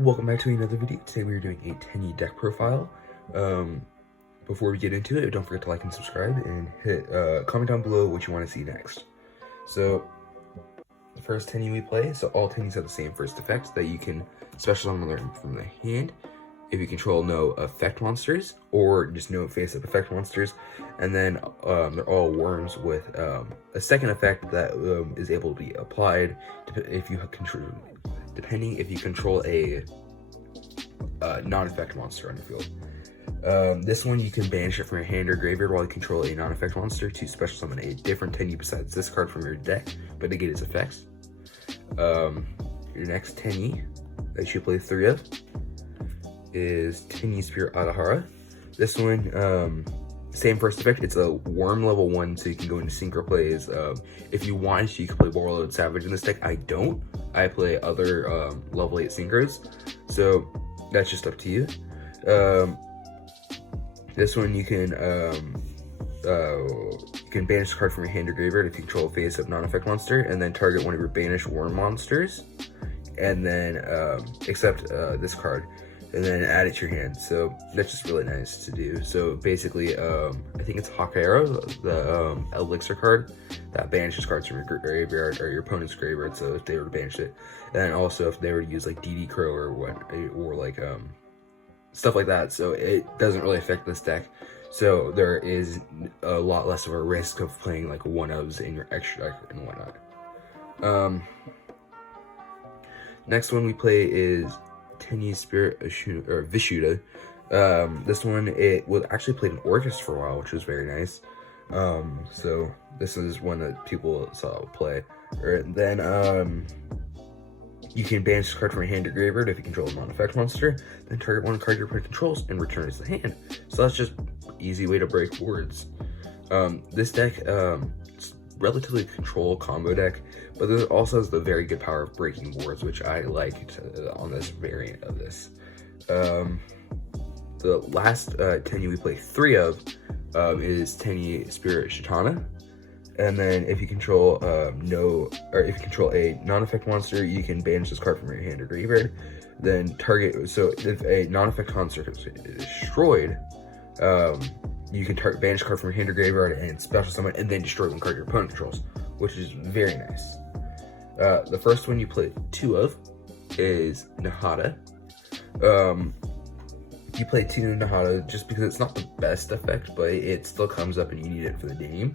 Welcome back to another video. Today we are doing a Tenyi deck profile. Before we get into it, don't forget to like and subscribe and hit comment down below what you want to see next. So the first Tenyi we play, so all Tenyis have the same first effect that you can special summon them from the hand if you control no effect monsters or just no face-up effect monsters, and then they're all worms with a second effect that is able to be applied if you control. Depending if you control a non-effect monster on your field. This one you can banish it from your hand or graveyard while you control a non-effect monster to special summon a different Tenyi besides this card from your deck, but negate its effects. Your next Tenyi that you play 3 of is Tenyi Spirit Adahara. This one, same first effect. It's a worm level 1, so you can go into synchro plays. If you want to, you can play Warlord Savage in this deck. I don't. I play other level 8 synchros, so that's just up to you. This one you can banish a card from your hand or graveyard if you control a face-up non-effect monster, and then target one of your banished worm monsters, and then accept this card, and then add it to your hand. So that's just really nice to do. So basically, I think it's Hakaero, the elixir card that banishes cards from your graveyard or your opponent's graveyard. So if they were to banish it, and then also if they were to use like DD Crow or what, or like stuff like that. So it doesn't really affect this deck. So there is a lot less of a risk of playing like one-ofs in your extra deck and whatnot. Next one we play is Tenyi Spirit Vishuddha. This one, it was actually played in Orcus for a while, which was very nice. So this is one that people saw play. Then you can banish a card from your hand or graveyard if you control a non-effect monster, then target one card your opponent controls and return it to the hand. So that's just an easy way to break boards. This deck, it's relatively control combo deck, but it also has the very good power of breaking boards, which I liked on this variant of this. The last Tenyi we play 3 of is Tenyi Spirit Shitana. And then if you control if you control a non-effect monster, you can banish this card from your hand or graveyard. Then target, so if a non-effect monster is destroyed, you can banish a card from your hand or graveyard and special summon, and then destroy one card your opponent controls, which is very nice. The first one you play 2 of is Nahata. You play 2 Nahata just because it's not the best effect, but it still comes up and you need it for the game.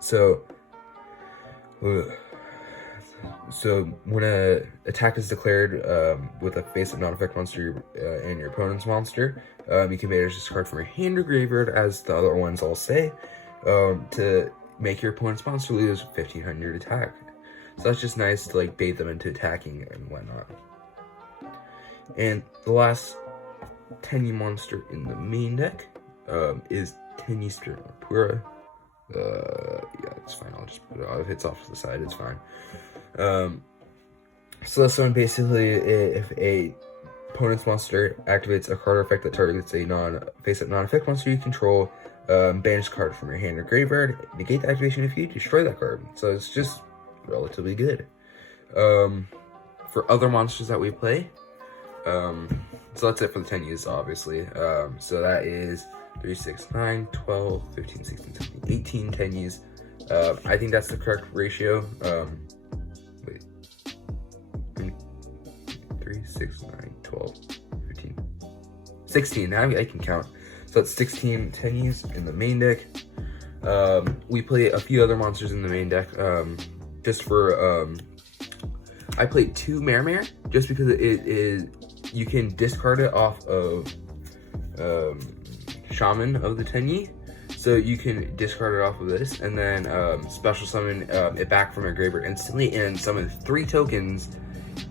So when a attack is declared with a face-up non-effect monster and your opponent's monster, you can banish this card from your hand or graveyard, as the other ones all say, to make your opponent's monster lose 1500 attack. So that's just nice to like bait them into attacking and whatnot. And the last Tenyi monster in the main deck is Tenyi Spirit Pura. Yeah, it's fine. I'll just put it off. If it's off to the side, it's fine. So this one basically, if a opponent's monster activates a card effect that targets a face-up non-effect monster you control, banish a card from your hand or graveyard, negate the activation if you destroy that card. So it's just relatively good. For other monsters that we play, so that's it for the Tenyis, obviously. So that is 3, 6, 9, 12, 15, 16, 17, 18 Tenyis. I think that's the correct ratio. Wait. 3, 6, 9, 12, 15, 16. Now I can count. So that's 16 Tenyis in the main deck. We play a few other monsters in the main deck. Just for, I played 2 Mare just because it is, you can discard it off of Shaman of the Tenyi. So you can discard it off of this, and then special summon it back from your graveyard instantly, and summon 3 tokens.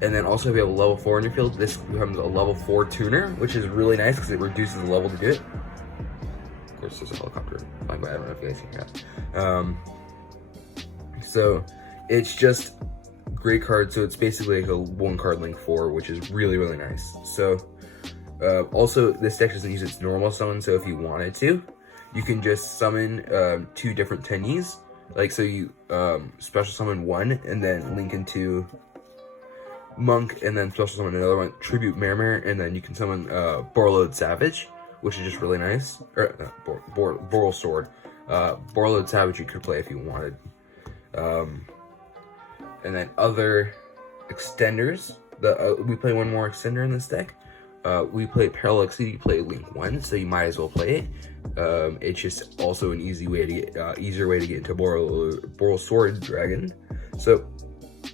And then also if you have a level 4 in your field, this becomes a level 4 tuner, which is really nice because it reduces the level to do it. Of course, there's a helicopter flying by. I don't know if you guys can that. So it's just great card. So it's basically like a 1-card link 4, which is really, really nice. So also this deck doesn't use its normal summon, so if you wanted to, you can just summon 2 different Tenyis. Like, so you special summon 1 and then link into Monk, and then special summon another one, Tribute Mermere, and then you can summon Borlode Savage, which is just really nice. Or Boral Sword. Borlode Savage you could play if you wanted. And then other extenders. We play one more extender in this deck. We play Parallaxy, you play Link 1, so you might as well play it. It's just also an easier way to get into Boral Sword Dragon. So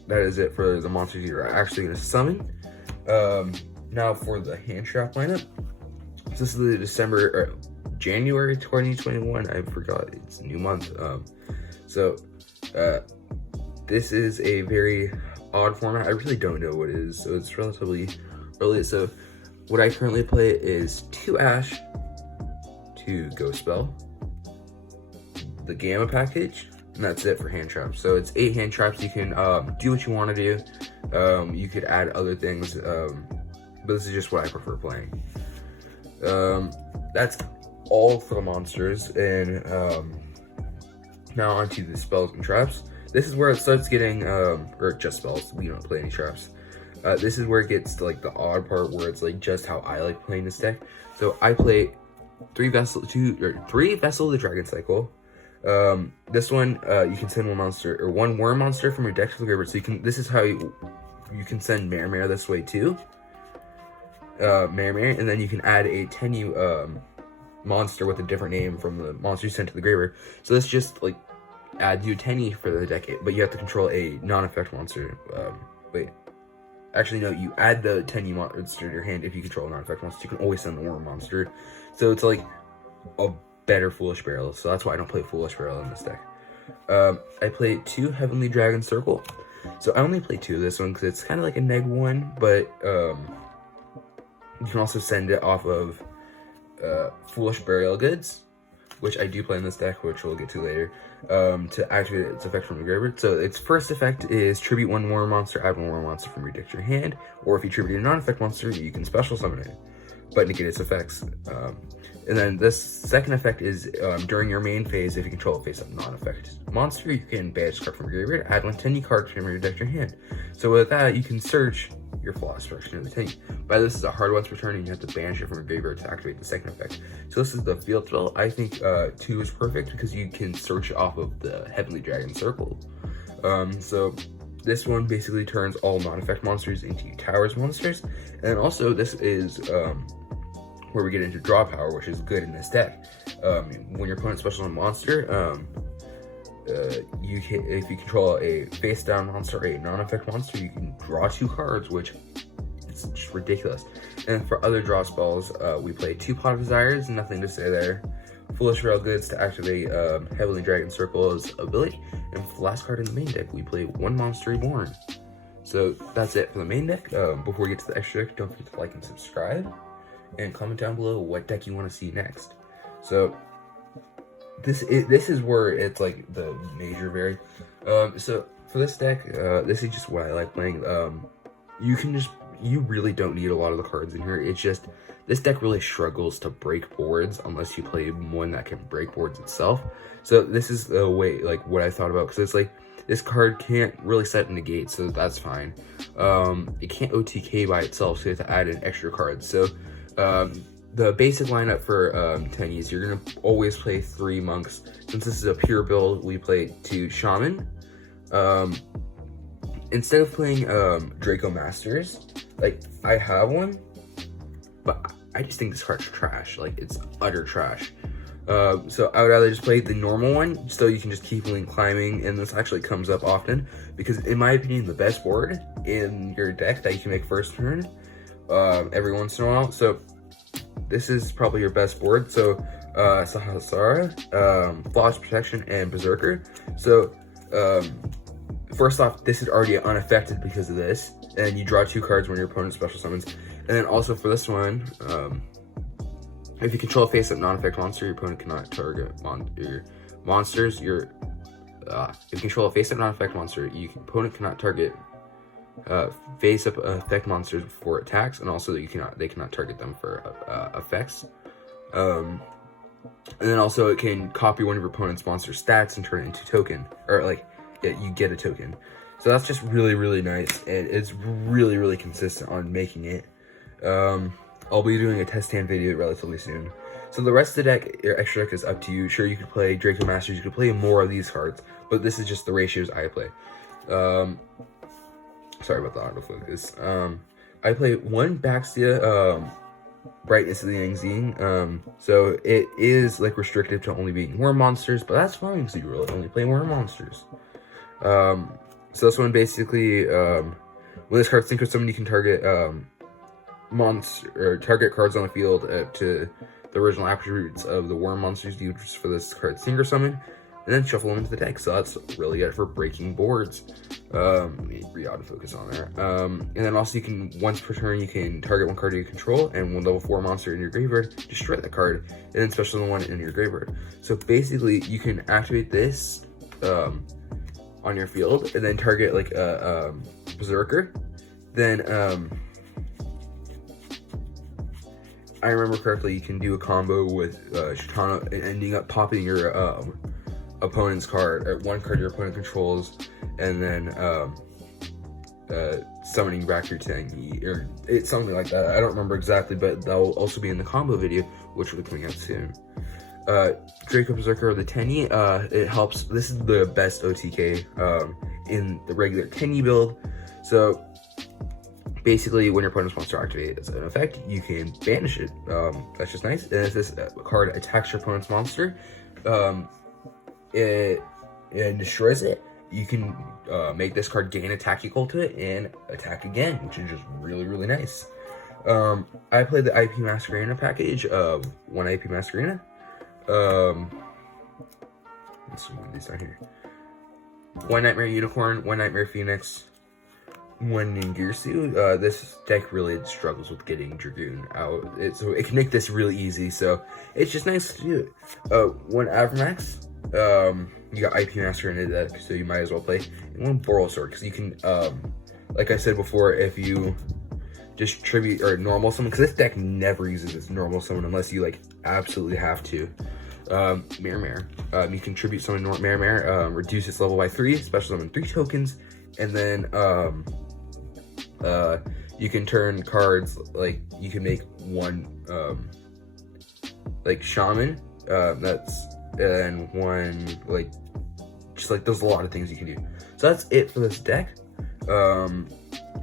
that is it for the monsters you're actually going to summon. Now for the hand trap lineup. So this is the January 2021. I forgot, it's a new month. This is a very odd format. I really don't know what it is, so it's relatively early. So what I currently play is 2 Ash, 2 Ghost Spell, the Gamma package, and that's it for hand traps. So it's 8 hand traps. You can do what you want to do. You could add other things, but this is just what I prefer playing. That's all for the monsters, and now onto the spells and traps. This is where it starts getting, or just spells, we don't play any traps. This is where it gets to, like, the odd part, where it's like just how I like playing this deck. So I play 3 Vessel of the Dragon Cycle. This one, you can send one worm monster from your deck to the graveyard. So this is how you can send Mermere this way too. Mermere, and then you can add a Tenyi monster with a different name from the monster you sent to the graveyard. So this just like adds you a Tenyi for the deck, but you have to control a non-effect monster. Actually, no, you add the Tenyi monster to your hand if you control a non-effect monster. You can always send the worm monster. So it's like a better Foolish Barrel. So that's why I don't play Foolish Barrel in this deck. I play 2 Heavenly Dragon Circle. So I only play 2 of this one because it's kind of like a neg 1, but you can also send it off of Foolish Burial Goods, which I do play in this deck, which we'll get to later, to activate its effect from the graveyard. So its first effect is tribute 1 War Monster, add 1 War Monster from your deck to your hand, or if you tribute a non-effect monster, you can special summon it, but negate its effects. And then this second effect is during your main phase, if you control a face-up non-effect monster, you can banish a card from your graveyard, add 1 Tenyi card from your deck to your hand. So with that, you can search your Flawless Direction of the Tenyi. But this is a hard once return, and you have to banish it from your graveyard to activate the second effect. So this is the field spell. I think 2 is perfect because you can search off of the Heavenly Dragon Circle. So this one basically turns all non-effect monsters into Towers monsters. And also this is where we get into draw power, which is good in this deck. When your opponent special a monster, if you control a face down monster or a non-effect monster, you can draw 2 cards, which is just ridiculous. And for other draw spells, we play 2 Pot of Desires, nothing to say there. Foolish Rail Goods to activate Heavenly Dragon Circle's ability. And for the last card in the main deck, we play 1 Monster Reborn. So that's it for the main deck. Before we get to the extra deck, don't forget to like and subscribe, and comment down below what deck you want to see next. So this is where it's like the major vary. So for this deck, this is just what I like playing. You really don't need a lot of the cards in here. It's just this deck really struggles to break boards unless you play one that can break boards itself. So this is the way, like, what I thought about, because it's like this card can't really set negate, so that's fine. It can't OTK by itself, so you have to add an extra card. So the basic lineup for Tenyi is you're going to always play 3 monks. Since this is a pure build, we play 2 shaman. Instead of playing Draco Masters, like, I have one, but I just think this card's trash. Like, it's utter trash. So I would rather just play the normal one, so you can just keep climbing, and this actually comes up often, because in my opinion, the best board in your deck that you can make first turn every once in a while. So this is probably your best board. So Sahasrara, Flawless Protection, and Berserker. So first off, this is already unaffected because of this, and you draw 2 cards when your opponent special summons. And then also for this one, if you control a face-up non-effect monster, your opponent cannot target your monsters. If you control a face-up non-effect monster, your opponent cannot target face-up effect monsters for attacks, and also they cannot target them for effects. And then also it can copy one of your opponent's monster stats and turn it into token, or like you get a token. So that's just really, really nice, and it's really, really consistent on making it. I'll be doing a test hand video relatively soon. So the rest of the deck, your extra deck, is up to you. Sure, you could play Draco Masters, you could play more of these cards, but this is just the ratios I play. Sorry about the autofocus. I play 1 Baxia, Brightness of the Yangzing. So it is like restricted to only being worm monsters, but that's fine because you really only play worm monsters. So this one basically, when this card synchro summon, you can target target cards on the field to the original attributes of the worm monsters used for this card synchro summon, and then shuffle them into the deck. So that's really good for breaking boards. Let me re-autofocus on there. And then also you can, once per turn, you can target 1 card you control and 1 level 4 monster in your graveyard, destroy that card, and then special the 1 in your graveyard. So basically, you can activate this on your field and then target like a Berserker. Then I remember correctly, you can do a combo with Shitana and ending up popping your opponent's card, or 1 card your opponent controls, and then summoning back your Tenyi, or it's something like that. I don't remember exactly, but that will also be in the combo video, which will be coming out soon. Draco Berserker or the Tenyi, it helps. This is the best OTK in the regular Tenyi build. So basically, when your opponent's monster activates as an effect, you can banish it. That's just nice. And if this card attacks your opponent's monster, it destroys it, you can make this card gain attack equal to it and attack again, which is just really, really nice. I played the IP Masquerena package of 1 IP Masquerena. Let's see what these are here. 1 Nightmare Unicorn, 1 Nightmare Phoenix, 1 Ningirsu. This deck really struggles with getting Dragoon out, so it can make this really easy, so it's just nice to do it. 1 Avramax, you got IP Master in the deck, so you might as well play. And 1 Boral Sword, because you can, like I said before, if you just tribute or normal summon, because this deck never uses its normal summon unless you like absolutely have to. Mirror, you can tribute summon Mirror, reduce its level by 3, special summon 3 tokens, and then you can turn cards, like you can make 1 like Shaman, and 1 like, just like there's a lot of things you can do. So that's it for this deck.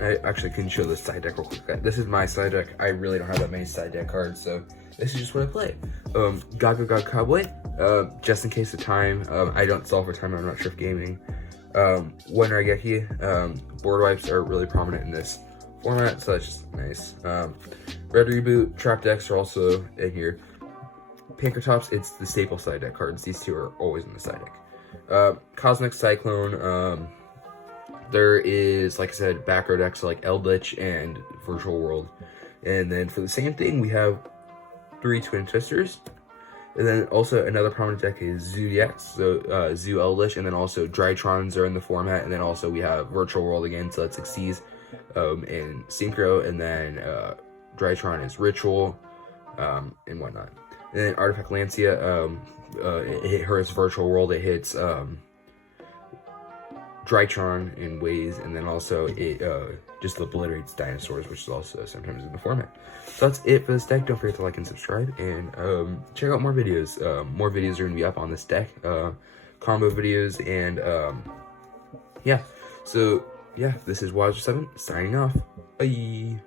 I actually couldn't show this side deck real quick. This is my side deck. I really don't have that many side deck cards, so this is just what I play. God Cowboy, just in case of time. I don't solve for time, I'm not sure if gaming. 1 Raigeki, board wipes are really prominent in this format, so that's just nice. Red Reboot, Trap decks are also in here. Pankratops, it's the staple side deck cards. These 2 are always in the side deck. Cosmic Cyclone, there is, like I said, back row decks like Eldritch and Virtual World. And then for the same thing, we have 3 Twin Twisters. And then also another prominent deck is Zodiac, so Zoo Eldritch, and then also Drytrons are in the format. And then also we have Virtual World again, so that's Xyz and Synchro. And then Drytron is Ritual and whatnot. And then Artifact Lancia, it hits Virtual World, it hits Drytron in ways, and then also it just obliterates dinosaurs, which is also sometimes in the format. So that's it for this deck. Don't forget to like and subscribe, and check out more videos. More videos are going to be up on this deck, combo videos, and yeah. So yeah, this is Wazzer7 signing off. Bye.